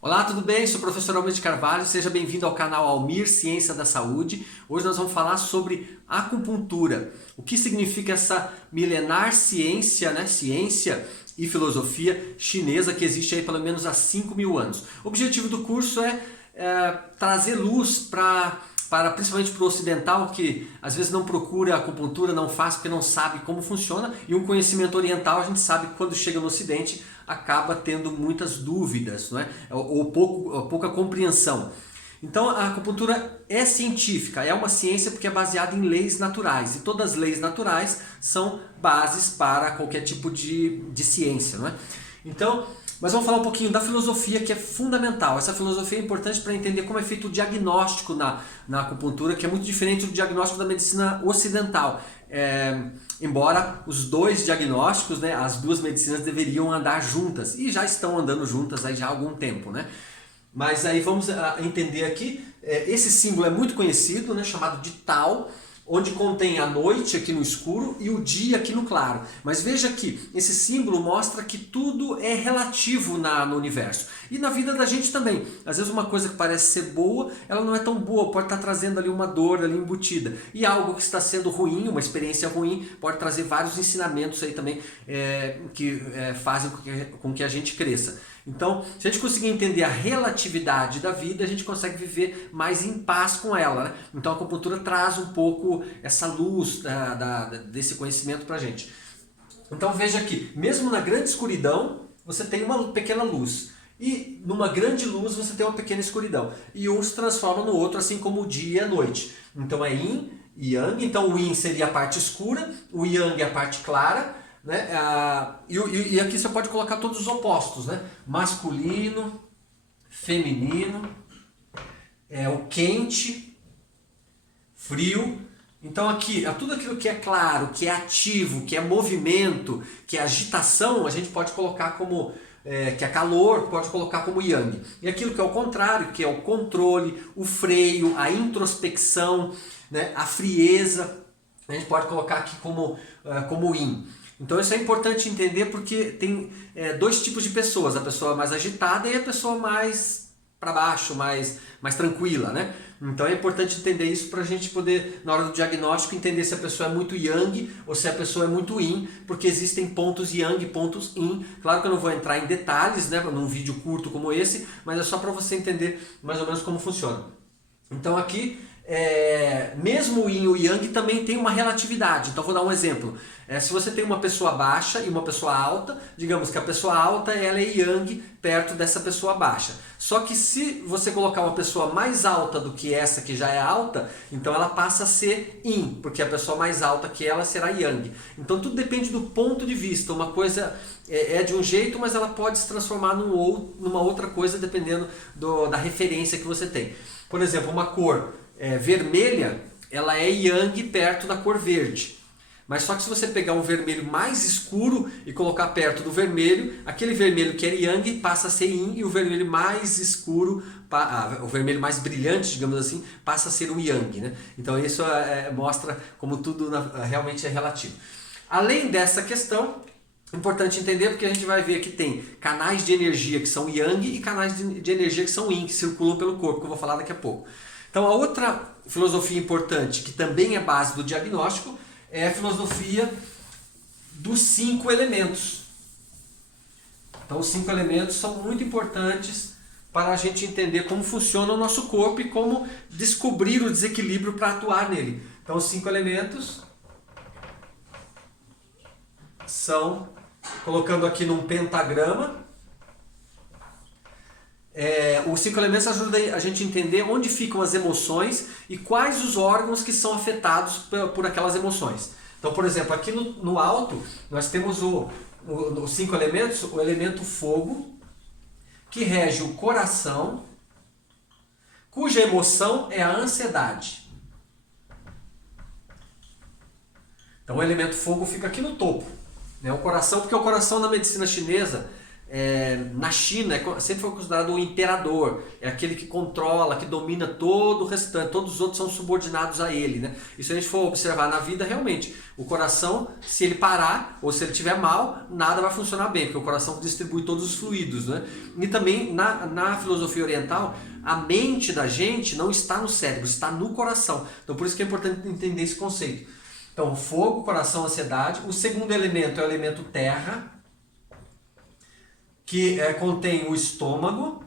Olá, tudo bem? Sou o professor Almir de Carvalho, seja bem-vindo ao canal Almir Ciência da Saúde. Hoje nós vamos falar sobre acupuntura. O que significa essa milenar ciência, ciência e filosofia chinesa que existe aí pelo menos há 5.000 anos. O objetivo do curso é trazer luz principalmente para o ocidental, que às vezes não procura acupuntura, não faz porque não sabe como funciona, e um conhecimento oriental a gente sabe que quando chega no ocidente acaba tendo muitas dúvidas, não é? ou pouca compreensão. Então a acupuntura é científica, é uma ciência porque é baseada em leis naturais, e todas as leis naturais são bases para qualquer tipo de ciência, não é? Então, mas vamos falar um pouquinho da filosofia, que é fundamental. Essa filosofia é importante para entender como é feito o diagnóstico na acupuntura, que é muito diferente do diagnóstico da medicina ocidental. Embora os dois diagnósticos, as duas medicinas deveriam andar juntas, e já estão andando juntas aí já há algum tempo, né? Mas aí vamos entender aqui, esse símbolo é muito conhecido, chamado de Tao, onde contém a noite aqui no escuro e o dia aqui no claro. Mas veja que esse símbolo mostra que tudo é relativo no universo. E na vida da gente também. Às vezes uma coisa que parece ser boa, ela não é tão boa, pode estar trazendo ali uma dor ali embutida. E algo que está sendo ruim, uma experiência ruim, pode trazer vários ensinamentos aí também que fazem com que a gente cresça. Então, se a gente conseguir entender a relatividade da vida, a gente consegue viver mais em paz com ela, né? Então a acupuntura traz um pouco essa luz desse conhecimento pra gente. Então veja aqui, mesmo na grande escuridão, você tem uma pequena luz. E numa grande luz você tem uma pequena escuridão. E um se transforma no outro, assim como o dia e a noite. Então é yin e yang. Então o yin seria a parte escura, o yang é a parte clara. E aqui você pode colocar todos os opostos, masculino, feminino, o quente, frio. Então aqui, tudo aquilo que é claro, que é ativo, que é movimento, que é agitação, a gente pode colocar como que é calor, pode colocar como yang. E aquilo que é o contrário, que é o controle, o freio, a introspecção, a frieza, a gente pode colocar aqui como yin. Então isso é importante entender porque tem dois tipos de pessoas, a pessoa mais agitada e a pessoa mais para baixo, mais tranquila, né? Então é importante entender isso para a gente poder, na hora do diagnóstico, entender se a pessoa é muito yang ou se a pessoa é muito yin, porque existem pontos yang e pontos yin. Claro que eu não vou entrar em detalhes, num vídeo curto como esse, mas é só para você entender mais ou menos como funciona. Então aqui, mesmo o yin e o yang também tem uma relatividade. Então vou dar um exemplo. Se você tem uma pessoa baixa e uma pessoa alta, digamos que a pessoa alta ela é yang perto dessa pessoa baixa. Só que se você colocar uma pessoa mais alta do que essa que já é alta, então ela passa a ser yin, porque a pessoa mais alta que ela será yang. Então tudo depende do ponto de vista. Uma coisa é de um jeito, mas ela pode se transformar numa outra coisa dependendo da referência que você tem. Por exemplo, uma cor vermelha, ela é yang perto da cor verde. Mas só que se você pegar um vermelho mais escuro e colocar perto do vermelho, aquele vermelho que era yang passa a ser yin e o vermelho mais escuro, o vermelho mais brilhante, digamos assim, passa a ser o yang, Então isso mostra como tudo realmente é relativo. Além dessa questão, é importante entender porque a gente vai ver que tem canais de energia que são yang e canais de energia que são yin, que circulam pelo corpo, que eu vou falar daqui a pouco. Então a outra filosofia importante, que também é base do diagnóstico, é a filosofia dos 5 elementos. Então os 5 elementos são muito importantes para a gente entender como funciona o nosso corpo e como descobrir o desequilíbrio para atuar nele. Então os 5 elementos são, colocando aqui num pentagrama, os 5 elementos ajudam a gente a entender onde ficam as emoções e quais os órgãos que são afetados por aquelas emoções. Então, por exemplo, aqui no alto nós temos os 5 elementos, o elemento fogo, que rege o coração, cuja emoção é a ansiedade. Então o elemento fogo fica aqui no topo. O coração, porque o coração na medicina chinesa, na China sempre foi considerado o imperador, é aquele que controla, que domina todo o restante, todos os outros são subordinados a ele, né? E se a gente for observar na vida, realmente, o coração, se ele parar ou se ele estiver mal, nada vai funcionar bem, porque o coração distribui todos os fluidos, né? E também na filosofia oriental, a mente da gente não está no cérebro, está no coração. Então por isso que é importante entender esse conceito. Então fogo, coração, ansiedade. O segundo elemento é o elemento terra, que contém o estômago,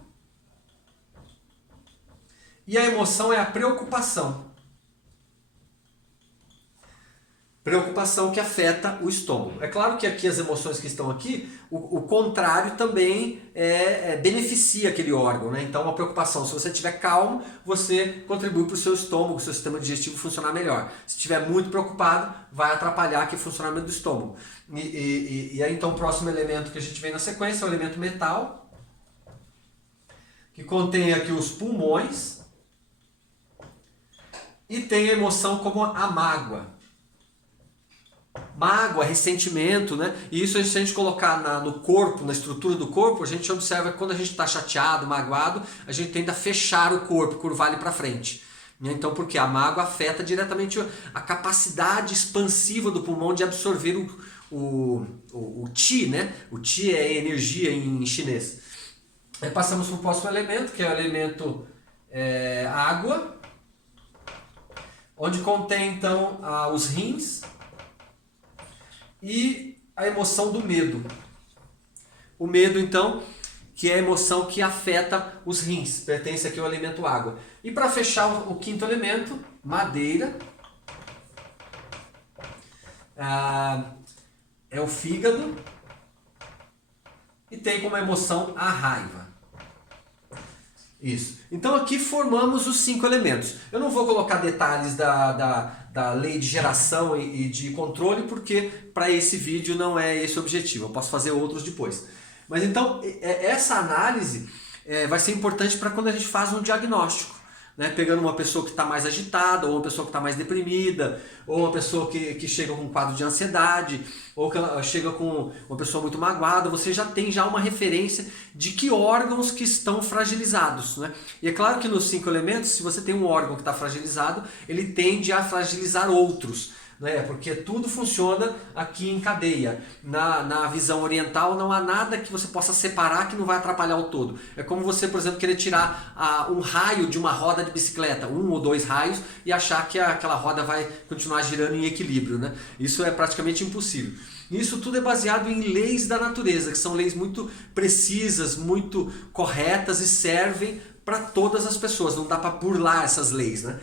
e a emoção é a preocupação. Preocupação que afeta o estômago. É claro que aqui as emoções que estão aqui, o contrário também beneficia aquele órgão, né? Então a preocupação, se você estiver calmo, você contribui para o seu estômago, o seu sistema digestivo funcionar melhor. Se estiver muito preocupado, vai atrapalhar aqui o funcionamento do estômago. E aí então o próximo elemento que a gente vê na sequência é o elemento metal, que contém aqui os pulmões, e tem a emoção como a mágoa. Mágoa, ressentimento, né? E isso, se a gente colocar no corpo, na estrutura do corpo, a gente observa que quando a gente está chateado, magoado, a gente tende a fechar o corpo, curvar ele para frente. Então, porque a mágoa afeta diretamente a capacidade expansiva do pulmão de absorver o Qi, né? O Qi é energia em chinês. Aí passamos para o próximo elemento, que é o elemento água, onde contém então os rins e a emoção do medo. O medo, então, que é a emoção que afeta os rins, pertence aqui ao elemento água. E para fechar o quinto elemento, madeira, é o fígado, e tem como emoção a raiva. Isso. Então aqui formamos os 5 elementos. Eu não vou colocar detalhes da lei de geração e de controle, porque para esse vídeo não é esse o objetivo. Eu posso fazer outros depois. Mas então, essa análise vai ser importante para quando a gente faz um diagnóstico. Né? Pegando uma pessoa que está mais agitada, ou uma pessoa que está mais deprimida, ou uma pessoa que chega com um quadro de ansiedade, ou que chega com uma pessoa muito magoada, você já tem uma referência de que órgãos que estão fragilizados. Né? E é claro que nos 5 elementos, se você tem um órgão que está fragilizado, ele tende a fragilizar outros. Né? Porque tudo funciona aqui em cadeia. Na visão oriental não há nada que você possa separar que não vai atrapalhar o todo. É como você, por exemplo, querer tirar um raio de uma roda de bicicleta, 1 ou 2 raios, e achar que aquela roda vai continuar girando em equilíbrio. Né? Isso é praticamente impossível. Isso tudo é baseado em leis da natureza, que são leis muito precisas, muito corretas e servem para todas as pessoas. Não dá para burlar essas leis, né?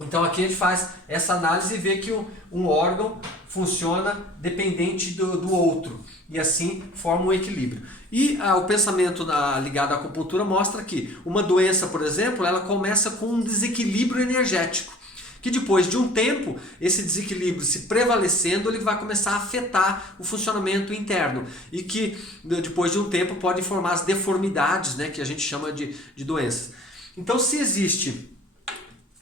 Então aqui a gente faz essa análise e vê que um órgão funciona dependente do outro. E assim forma um equilíbrio. E o pensamento ligado à acupuntura mostra que uma doença, por exemplo, ela começa com um desequilíbrio energético. Que depois de um tempo, esse desequilíbrio se prevalecendo, ele vai começar a afetar o funcionamento interno. E que depois de um tempo pode formar as deformidades, né, que a gente chama de doenças. Então se existe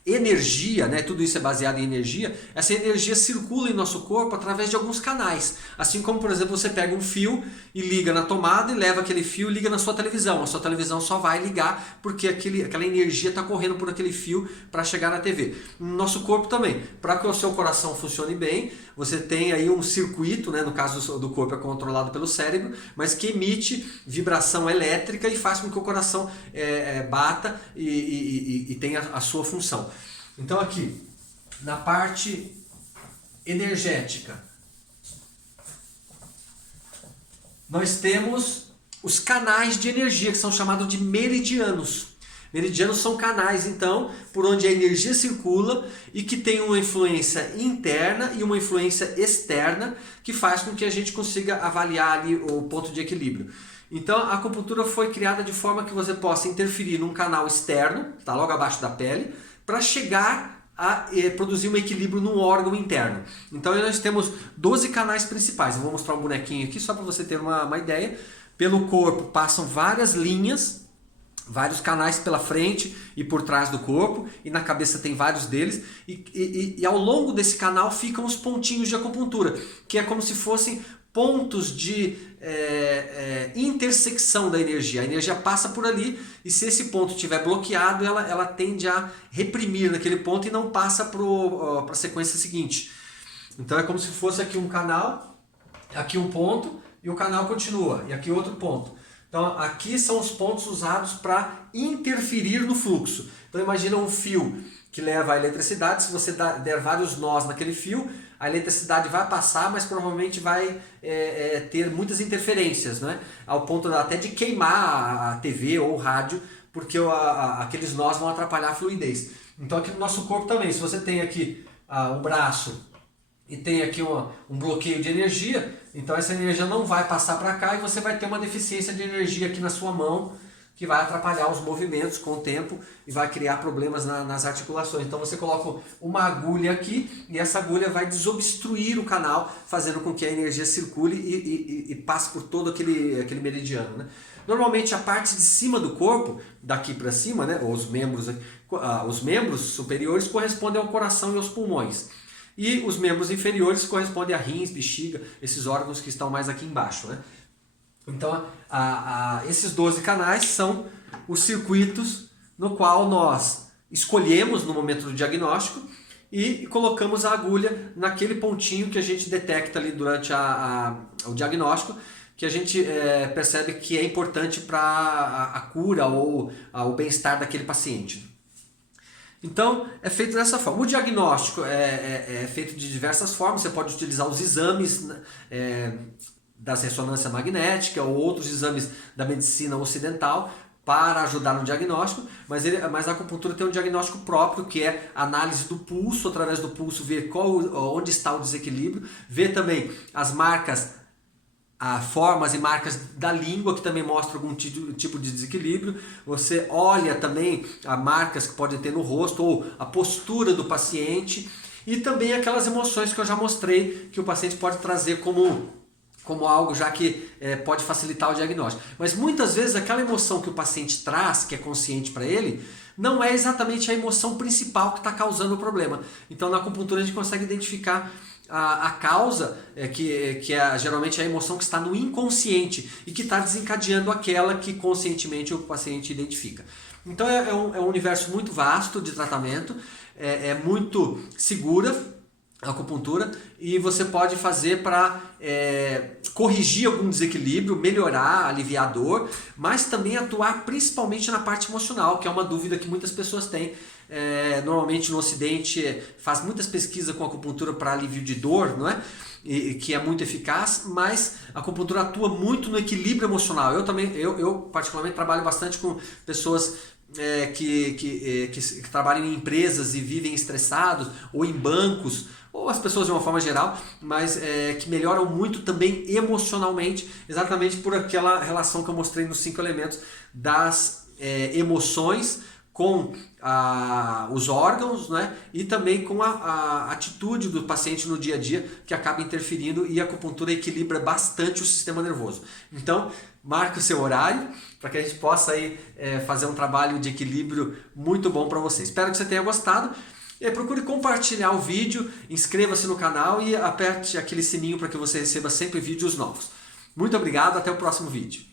energia, né? Tudo isso é baseado em energia. Essa energia circula em nosso corpo através de alguns canais. Assim como, por exemplo, você pega um fio e liga na tomada e leva aquele fio e liga na sua televisão. A sua televisão só vai ligar porque aquela energia está correndo por aquele fio para chegar na TV. No nosso corpo também. Para que o seu coração funcione bem, você tem aí um circuito, né? No caso do corpo é controlado pelo cérebro, mas que emite vibração elétrica e faz com que o coração bata e tenha a sua função. Então aqui, na parte energética, nós temos os canais de energia, que são chamados de meridianos. Meridianos são canais, então, por onde a energia circula e que tem uma influência interna e uma influência externa que faz com que a gente consiga avaliar ali o ponto de equilíbrio. Então a acupuntura foi criada de forma que você possa interferir num canal externo, está logo abaixo da pele, para chegar a produzir um equilíbrio num órgão interno. Então nós temos 12 canais principais. Eu vou mostrar um bonequinho aqui só para você ter uma ideia. Pelo corpo passam várias linhas, vários canais pela frente e por trás do corpo, e na cabeça tem vários deles, e ao longo desse canal ficam os pontinhos de acupuntura, que é como se fossem pontos de intersecção da energia. A energia passa por ali e se esse ponto estiver bloqueado, ela tende a reprimir naquele ponto e não passa para a sequência seguinte. Então é como se fosse aqui um canal, aqui um ponto e o canal continua, e aqui outro ponto. Então aqui são os pontos usados para interferir no fluxo. Então imagina um fio que leva a eletricidade, se você der vários nós naquele fio, a eletricidade vai passar, mas provavelmente vai ter muitas interferências, né? Ao ponto até de queimar a TV ou o rádio, porque aqueles nós vão atrapalhar a fluidez. Então aqui no nosso corpo também, se você tem aqui um braço e tem aqui um bloqueio de energia, então essa energia não vai passar para cá e você vai ter uma deficiência de energia aqui na sua mão, que vai atrapalhar os movimentos com o tempo e vai criar problemas nas articulações. Então você coloca uma agulha aqui e essa agulha vai desobstruir o canal, fazendo com que a energia circule e passe por todo aquele meridiano, né? Normalmente a parte de cima do corpo, daqui para cima, né, os membros superiores correspondem ao coração e aos pulmões. E os membros inferiores correspondem a rins, bexiga, esses órgãos que estão mais aqui embaixo, né? Então, esses 12 canais são os circuitos no qual nós escolhemos no momento do diagnóstico e colocamos a agulha naquele pontinho que a gente detecta ali durante o diagnóstico, que a gente percebe que é importante para a cura ou o bem-estar daquele paciente. Então, é feito dessa forma. O diagnóstico é feito de diversas formas. Você pode utilizar os exames da ressonância magnética ou outros exames da medicina ocidental para ajudar no diagnóstico, mas a acupuntura tem um diagnóstico próprio, que é análise do pulso, através do pulso ver onde está o desequilíbrio, ver também as marcas, formas e marcas da língua, que também mostram algum tipo de desequilíbrio. Você olha também as marcas que podem ter no rosto ou a postura do paciente e também aquelas emoções que eu já mostrei que o paciente pode trazer como algo já que pode facilitar o diagnóstico. Mas muitas vezes aquela emoção que o paciente traz, que é consciente para ele, não é exatamente a emoção principal que está causando o problema. Então na acupuntura a gente consegue identificar a causa, que geralmente é a emoção que está no inconsciente e que está desencadeando aquela que conscientemente o paciente identifica. Então é um universo muito vasto de tratamento, é muito segura a acupuntura, e você pode fazer para corrigir algum desequilíbrio, melhorar, aliviar a dor, mas também atuar principalmente na parte emocional, que é uma dúvida que muitas pessoas têm. Normalmente no Ocidente faz muitas pesquisas com acupuntura para alívio de dor, não é? Que é muito eficaz, mas a acupuntura atua muito no equilíbrio emocional. Eu particularmente trabalho bastante com pessoas que trabalham em empresas e vivem estressados, ou em bancos, ou as pessoas de uma forma geral, mas que melhoram muito também emocionalmente, exatamente por aquela relação que eu mostrei nos 5 elementos das emoções com os órgãos, né? E também com a atitude do paciente no dia a dia, que acaba interferindo, e a acupuntura equilibra bastante o sistema nervoso. Então, marque o seu horário para que a gente possa aí, fazer um trabalho de equilíbrio muito bom para você. Espero que você tenha gostado. Procure compartilhar o vídeo, inscreva-se no canal e aperte aquele sininho para que você receba sempre vídeos novos. Muito obrigado, até o próximo vídeo.